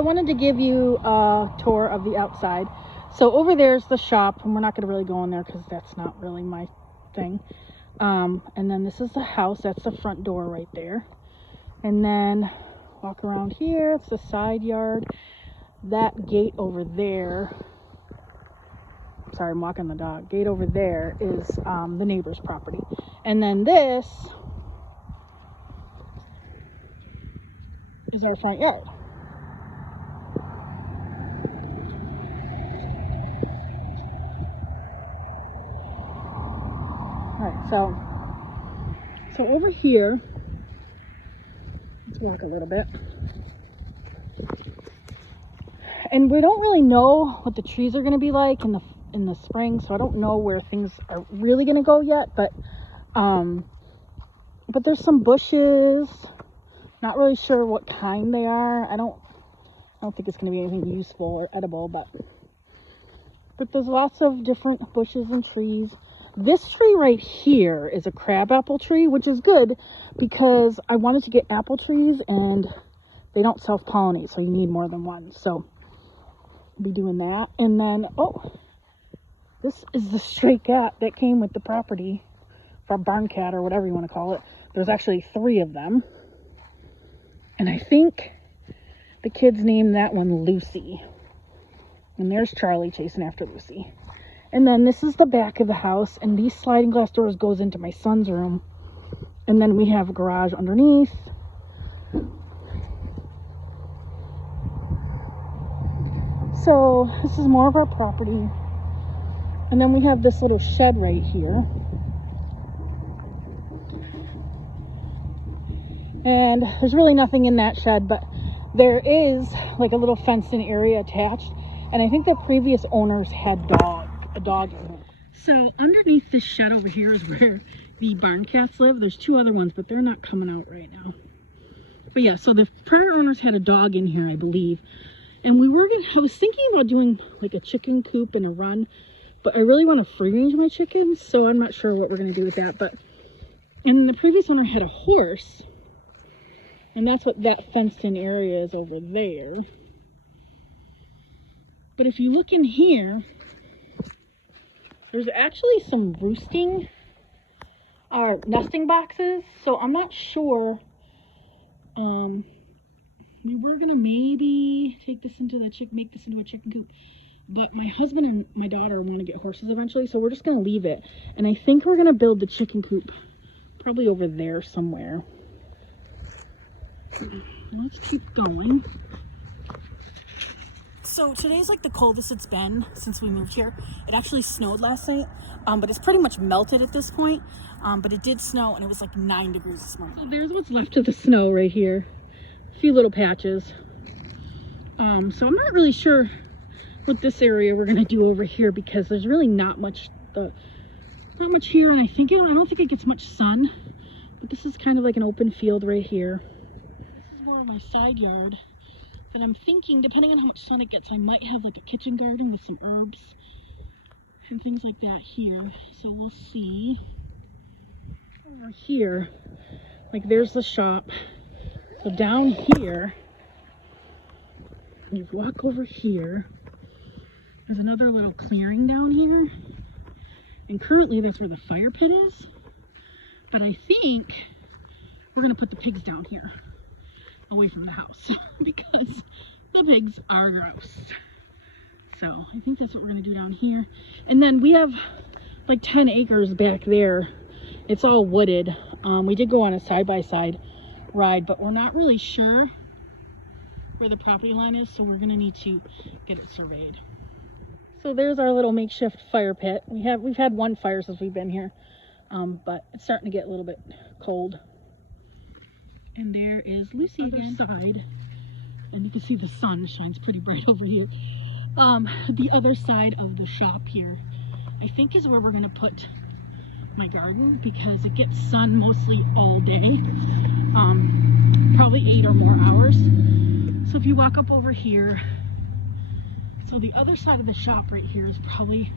I wanted to give you a tour of the outside. So over there's the shop, and we're not going to really go in there because that's not really my thing. And then this is the house. That's the front door right there. And then walk around here. It's the side yard. That gate over there, sorry, I'm walking the dog. Gate over there is the neighbor's property. And then this is our front yard. Alright, so over here, let's walk a little bit. And we don't really know what the trees are going to be like in the spring, so I don't know where things are really going to go yet, but there's some bushes. Not really sure what kind they are. I don't think it's going to be anything useful or edible, but there's lots of different bushes and trees. This tree right here is a crabapple tree, which is good because I wanted to get apple trees and they don't self-pollinate, so you need more than one. So be doing that. And then, oh, this is the stray cat that came with the property, or barn cat or whatever you want to call it. There's actually 3 of them, and I think the kids named that one Lucy. And there's Charlie chasing after Lucy. And then this is the back of the house, and these sliding glass doors goes into my son's room. And then we have a garage underneath. So this is more of our property. And then we have this little shed right here. And there's really nothing in that shed, but there is like a little fenced-in area attached. And I think the previous owners had a dog in it. So underneath this shed over here is where the barn cats live. There's 2 other ones, but they're not coming out right now. But yeah, so the prior owners had a dog in here, I believe. And I was thinking about doing like a chicken coop and a run, but I really want to free range my chickens, so I'm not sure what we're going to do with that. And the previous owner had a horse, and that's what that fenced in area is over there. But if you look in here, there's actually some roosting or nesting boxes, so I'm not sure. We're gonna maybe make this into a chicken coop, but my husband and my daughter want to get horses eventually, so we're just gonna leave it. And I think we're gonna build the chicken coop probably over there somewhere. Let's keep going. So today's like the coldest it's been since we moved here. It actually snowed last night, but it's pretty much melted at this point. But it did snow, and it was like 9 degrees this morning. So there's what's left of the snow right here. A few little patches. So I'm not really sure what this area we're gonna do over here, because there's really not much here, and I don't think it gets much sun. But this is kind of like an open field right here. This is more of my side yard. But I'm thinking, depending on how much sun it gets, I might have like a kitchen garden with some herbs and things like that here. So we'll see. Over here, like there's the shop. So down here, you walk over here, there's another little clearing down here. And currently that's where the fire pit is. But I think we're gonna put the pigs down here, away from the house, because the pigs are gross. So I think that's what we're gonna do down here. And then we have like 10 acres back there. It's all wooded. We did go on a side-by-side ride, but we're not really sure where the property line is, so we're gonna need to get it surveyed. So there's our little makeshift fire pit. We've had one fire since we've been here, but it's starting to get a little bit cold. And there is Lucy again. Side, and you can see the sun shines pretty bright over here. The other side of the shop here, I think, is where we're gonna put my garden, because it gets sun mostly all day, probably 8 or more hours. So if you walk up over here, so the other side of the shop right here is probably,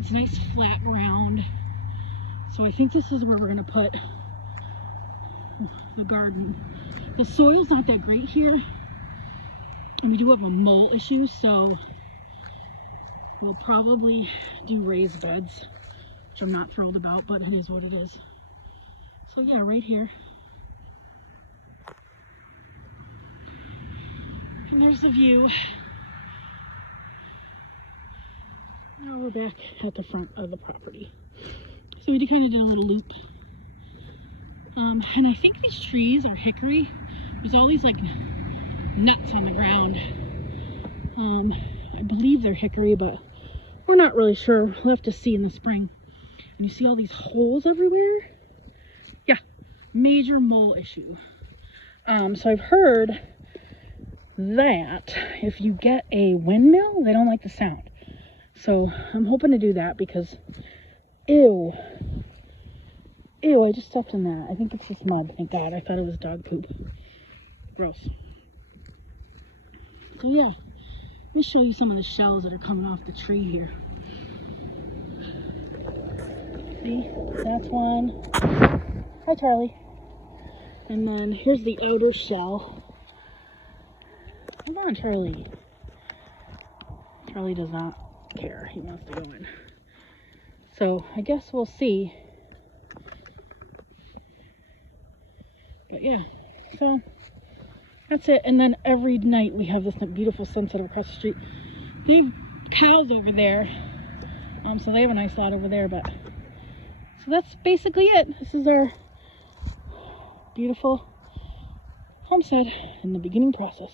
it's nice flat ground. So I think this is where we're gonna put the garden. The soil's not that great here, And we do have a mole issue, so we'll probably do raised beds, which I'm not thrilled about, but it is what it is. So yeah, right here. And there's the view. Now we're back at the front of the property. So we kind of did a little loop. And I think these trees are hickory. There's all these like nuts on the ground. I believe they're hickory, but we're not really sure. We'll have to see in the spring. And you see all these holes everywhere? Yeah, major mole issue. So I've heard that if you get a windmill, they don't like the sound. So I'm hoping to do that because, ew, I just stepped in that. I think it's just mud, thank God. I thought it was dog poop. Gross. So yeah, let me show you some of the shells that are coming off the tree here. See, that's one. Hi, Charlie. And then here's the outer shell. Come on, Charlie. Charlie does not care. He wants to go in. So I guess we'll see. But yeah, so that's it. And then every night we have this beautiful sunset across the street. They have cows over there. So they have a nice lot over there, but so that's basically it. This is our beautiful homestead in the beginning process.